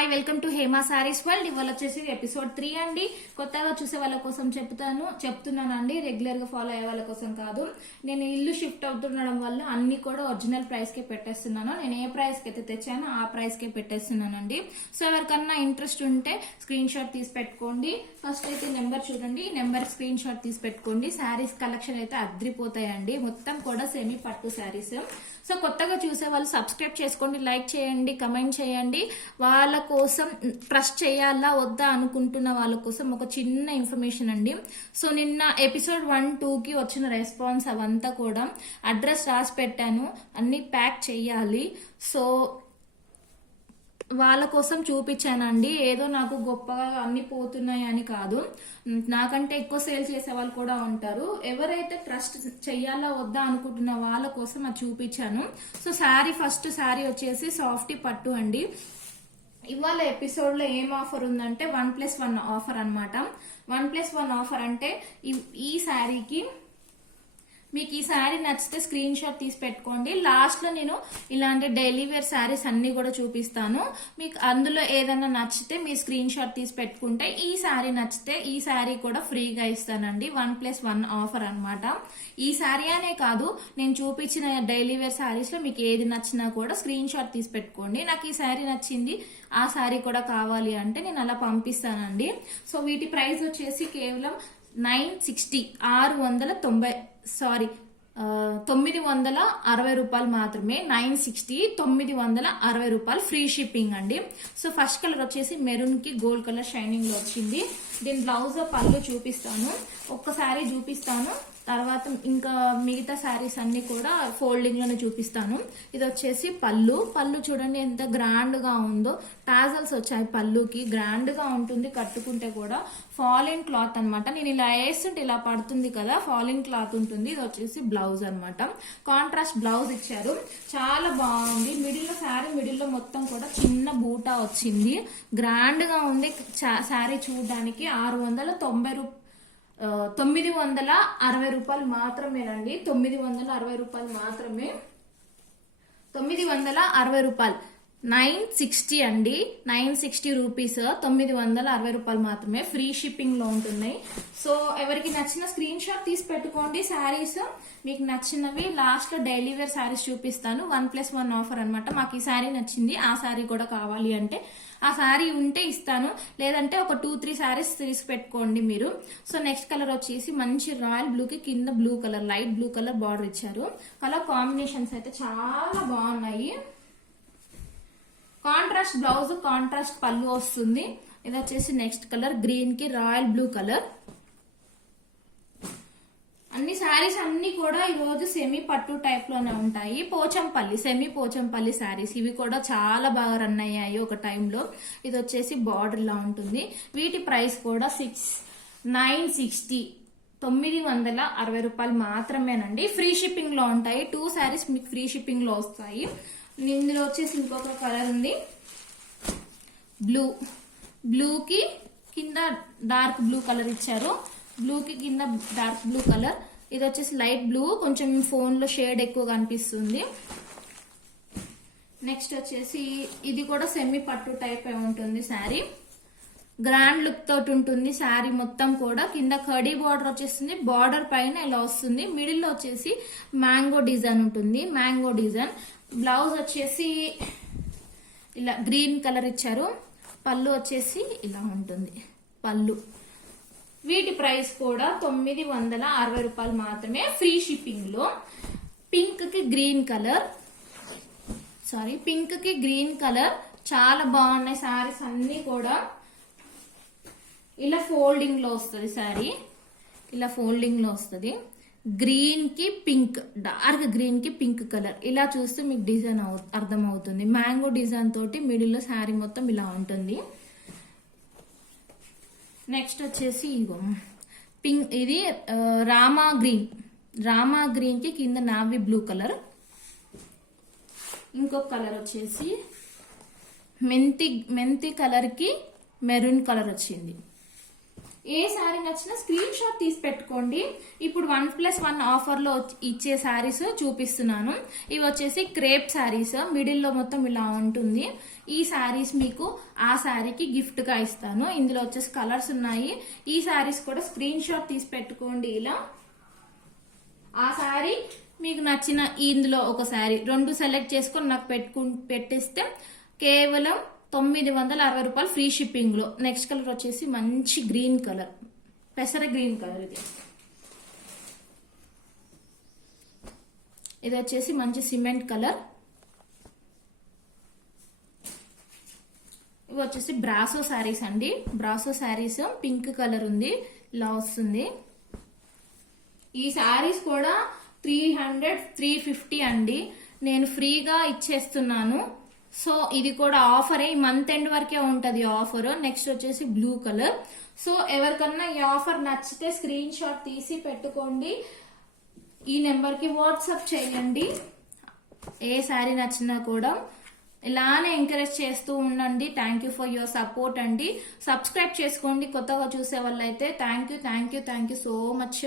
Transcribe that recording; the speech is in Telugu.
Hi welcome to Hema saris world. ఇవాళ వచ్చేసి ఎపిసోడ్ 3 అండి. కొత్తగా చూసే వాళ్ళ కోసం చెప్తున్నానండి, రెగ్యులర్ గా ఫాలో అయ్యే వాళ్ళ కోసం కాదు. నేను ఇల్లు షిఫ్ట్ అవుతుండడం వల్ల అన్ని కూడా ఒరిజినల్ ప్రైస్ కే పెట్టేస్తున్నాను. నేను ఏ ప్రైస్ కి అయితే తెచ్చానో ఆ ప్రైస్ కే పెట్టేస్తున్నానండి. సో ఎవరికన్నా ఇంట్రెస్ట్ ఉంటే స్క్రీన్ షాట్ తీసి పెట్టుకోండి. ఫస్ట్ అయితే నెంబర్ చూడండి, నెంబర్ స్క్రీన్ షాట్ తీసి పెట్టుకోండి. శారీస్ కలెక్షన్ అయితే అద్రిపోతాయండి, మొత్తం కూడా సెమీ పట్టు శారీస్. సో కొత్తగా చూసే వాళ్ళు సబ్స్క్రైబ్ చేసుకోండి, లైక్ చేయండి, కమెంట్ చేయండి. వాళ్ళ కోసం ట్రస్ట్ చేయాలా వద్దా అనుకుంటున్న వాళ్ళ కోసం ఒక చిన్న ఇన్ఫర్మేషన్ అండి. సో నిన్న ఎపిసోడ్ 1-2కి వచ్చిన రెస్పాన్స్ అవంతా కూడా అడ్రస్ రాసి పెట్టాను, అన్ని ప్యాక్ చేయాలి. సో వాళ్ళ కోసం చూపించానండి. ఏదో నాకు గొప్పగా అన్ని పోతున్నాయి అని కాదు, నాకంటే ఎక్కువ సేల్ చేసే వాళ్ళు కూడా ఉంటారు. ఎవరైతే ట్రస్ట్ చెయ్యాలా వద్దా అనుకుంటున్న వాళ్ళ కోసం అది చూపించాను. సో ఫస్ట్ శారీ వచ్చేసి సాఫ్టీ పట్టు అండి. ఇవాళ ఎపిసోడ్ లో ఏం ఆఫర్ ఉందంటే 1+1 ఆఫర్ అనమాట. 1+1 ఆఫర్ అంటే ఈ శారీకి మీకు ఈ శారీ నచ్చితే స్క్రీన్ షాట్ తీసి పెట్టుకోండి. లాస్ట్ లో నేను ఇలాంటి డైలీ వేర్ శారీస్ అన్ని కూడా చూపిస్తాను. మీకు అందులో ఏదైనా నచ్చితే మీ స్క్రీన్ షాట్ తీసి పెట్టుకుంటే ఈ శారీ నచ్చితే ఈ శారీ కూడా ఫ్రీగా ఇస్తానండి. 1+1 ఆఫర్ అనమాట. ఈ శారీ అనే కాదు, నేను చూపించిన డైలీ వేర్ శారీస్ లో మీకు ఏది నచ్చినా కూడా స్క్రీన్ షాట్ తీసి పెట్టుకోండి. నాకు ఈ శారీ నచ్చింది, ఆ శారీ కూడా కావాలి అంటే నేను అలా పంపిస్తానండి. సో వీటి ప్రైస్ వచ్చేసి కేవలం 960 960 రూపాయలు మాత్రమే. 960 960 రూపాయలు ఫ్రీ షిప్పింగ్ అండి. సో ఫస్ట్ కలర్ వచ్చేసి మెరూన్ కి గోల్డ్ కలర్ షైనింగ్ లో వచ్చింది. దీని బ్లౌజ్ పళ్ళు చూపిస్తాను, ఒక్కసారి చూపిస్తాను, తర్వాత ఇంకా మిగతా శారీస్ అన్ని కూడా ఫోల్డింగ్ లోనే చూపిస్తాను. ఇది వచ్చేసి పళ్ళు చూడండి ఎంత గ్రాండ్ గా ఉందో. టాజల్స్ వచ్చాయి పళ్ళుకి, గ్రాండ్ గా ఉంటుంది కట్టుకుంటే కూడా. ఫాలిన్ క్లాత్ అనమాట. నేను ఇలా వేస్తుంటే ఇలా పడుతుంది కదా, ఫాలిన్ క్లాత్ ఉంటుంది. ఇది వచ్చేసి బ్లౌజ్ అనమాట. కాంట్రాస్ట్ బ్లౌజ్ ఇచ్చారు, చాలా బాగుంది. శారీ మిడిల్ లో మొత్తం కూడా చిన్న బూటా వచ్చింది, గ్రాండ్ గా ఉంది. శారీ చూడడానికి 960 రూపాయలు మాత్రమేనండి. 960 రూపాయలు మాత్రమే. 960 రూపాయలు 960 అండి. 960 రూపీస్, 960 రూపాయలు మాత్రమే. ఫ్రీ షిప్పింగ్ లో ఉంటున్నాయి. సో ఎవరికి నచ్చిన స్క్రీన్ షాట్ తీసి పెట్టుకోండి. శారీస్ మీకు నచ్చినవి లాస్ట్ లో డైలీ వేర్ శారీస్ చూపిస్తాను. 1+1 ఆఫర్ అనమాట. మాకు ఈ శారీ నచ్చింది, ఆ శారీ కూడా కావాలి అంటే ఆ శారీ ఉంటే ఇస్తాను, లేదంటే ఒక 2-3 శారీస్ తీసి పెట్టుకోండి మీరు. సో నెక్స్ట్ కలర్ వచ్చేసి మంచి రాయల్ బ్లూ కి కింద blue colour, light blue colour border ఇచ్చారు. కలర్ కాంబినేషన్స్ అయితే చాలా బాగున్నాయి. కాంట్రాస్ట్ బ్లౌజ్, కాంట్రాస్ట్ పళ్ళు వస్తుంది. ఇది వచ్చేసి నెక్స్ట్ కలర్ గ్రీన్ కి రాయల్ బ్లూ కలర్. అన్ని శారీస్ అన్ని కూడా ఈ రోజు సెమీ పట్టు టైప్ లోనే ఉంటాయి. సెమీ పోచంపల్లి శారీస్ ఇవి కూడా చాలా బాగా రన్ అయ్యాయి ఒక టైంలో. ఇది వచ్చేసి బార్డర్ లా ఉంటుంది. వీటి ప్రైస్ కూడా 960 960 రూపాయలు మాత్రమేనండి. ఫ్రీ షిప్పింగ్ లో ఉంటాయి. 2 శారీస్ మీకు ఫ్రీ షిప్పింగ్ లో వస్తాయి. ఇందులో వచ్చేసి ఇంకొక కలర్ ఉంది, బ్లూకి కింద డార్క్ బ్లూ కలర్ ఇచ్చారు. బ్లూకి కింద డార్క్ బ్లూ కలర్. ఇది వచ్చేసి లైట్ బ్లూ, కొంచెం ఫోన్ లో షేడ్ ఎక్కువ కనిపిస్తుంది. నెక్స్ట్ వచ్చేసి ఇది కూడా సెమీ పట్టు టైప్ ఉంటుంది శారీ. గ్రాండ్ లుక్ తోటి ఉంటుంది శారీ మొత్తం కూడా. కింద కడీ బార్డర్ వచ్చేస్తుంది, బార్డర్ పైన ఇలా వస్తుంది. మిడిల్ లో వచ్చేసి మ్యాంగో డిజైన్ ఉంటుంది, మ్యాంగో డిజైన్. బ్లౌజ్ వచ్చేసి ఇలా గ్రీన్ కలర్ ఇచ్చారు. పళ్ళు వచ్చేసి ఇలా ఉంటుంది పళ్ళు. వీటి ప్రైస్ కూడా 960 రూపాయలు మాత్రమే ఫ్రీ షిప్పింగ్ లో. పింక్ కి గ్రీన్ కలర్ చాలా బాగున్నాయి శారీస్ అన్ని కూడా. ఇలా ఫోల్డింగ్ లో వస్తుంది శారీ, ఇలా ఫోల్డింగ్ లో వస్తుంది. గ్రీన్ కి పింక్, డార్క్ గ్రీన్ కి పింక్ కలర్. ఇలా చూస్తే మీకు డిజైన్ అర్థం అవుతుంది. మ్యాంగో డిజైన్ తోటి మిడిల్ లో శారీ మొత్తం ఇలా ఉంటుంది. నెక్స్ట్ వచ్చేసి పింక్, ఇది రామా గ్రీన్ కి కింద నావీ బ్లూ కలర్. ఇంకొక కలర్ వచ్చేసి మెంతి కలర్ కి మెరూన్ కలర్ వచ్చింది. ఏ శారీ నచ్చినా స్క్రీన్ షాట్ తీసి పెట్టుకోండి. ఇప్పుడు 1+1 ఆఫర్ లో ఇచ్చే శారీస్ చూపిస్తున్నాను. ఇవి వచ్చేసి క్రేప్ శారీస్, మిడిల్ లో మొత్తం ఇలా ఉంటుంది. ఈ శారీస్ మీకు ఆ శారీకి గిఫ్ట్ గా ఇస్తాను. ఇందులో వచ్చేసి కలర్స్ ఉన్నాయి. ఈ శారీస్ కూడా స్క్రీన్ షాట్ తీసి పెట్టుకోండి. ఇలా ఆ శారీ మీకు నచ్చిన ఇందులో ఒక శారీ 2 సెలెక్ట్ చేసుకొని నాకు పెట్టిస్తే కేవలం 960 రూపాయలు ఫ్రీ షిప్పింగ్ లో. నెక్స్ట్ కలర్ వచ్చేసి మంచి గ్రీన్ కలర్, పెసర గ్రీన్ కలర్. ఇది వచ్చేసి మంచి సిమెంట్ కలర్. ఇవి వచ్చేసి బ్రాసో శారీస్ అండి. బ్రాసో శారీస్ పింక్ కలర్ ఉంది, ఇలా వస్తుంది. ఈ శారీస్ కూడా 300 350 అండి. నేను ఫ్రీగా ఇచ్చేస్తున్నాను. సో ఇది కూడా ఆఫరే, ఈ మంత్ ఎండ్ వరకే ఉంటది ఆఫర్. నెక్స్ట్ వచ్చేసి బ్లూ కలర్. సో ఎవరికన్నా ఈ ఆఫర్ నచ్చితే స్క్రీన్ షాట్ తీసి పెట్టుకోండి. ఈ నెంబర్ కి వాట్సాప్ చేయండి. ఏ శారీ నచ్చినా కూడా ఇలానే ఎంకరేజ్ చేస్తూ ఉండండి. Thank you for your support అండి. సబ్స్క్రైబ్ చేసుకోండి కొత్తగా చూసే వాళ్ళైతే. Thank you so much.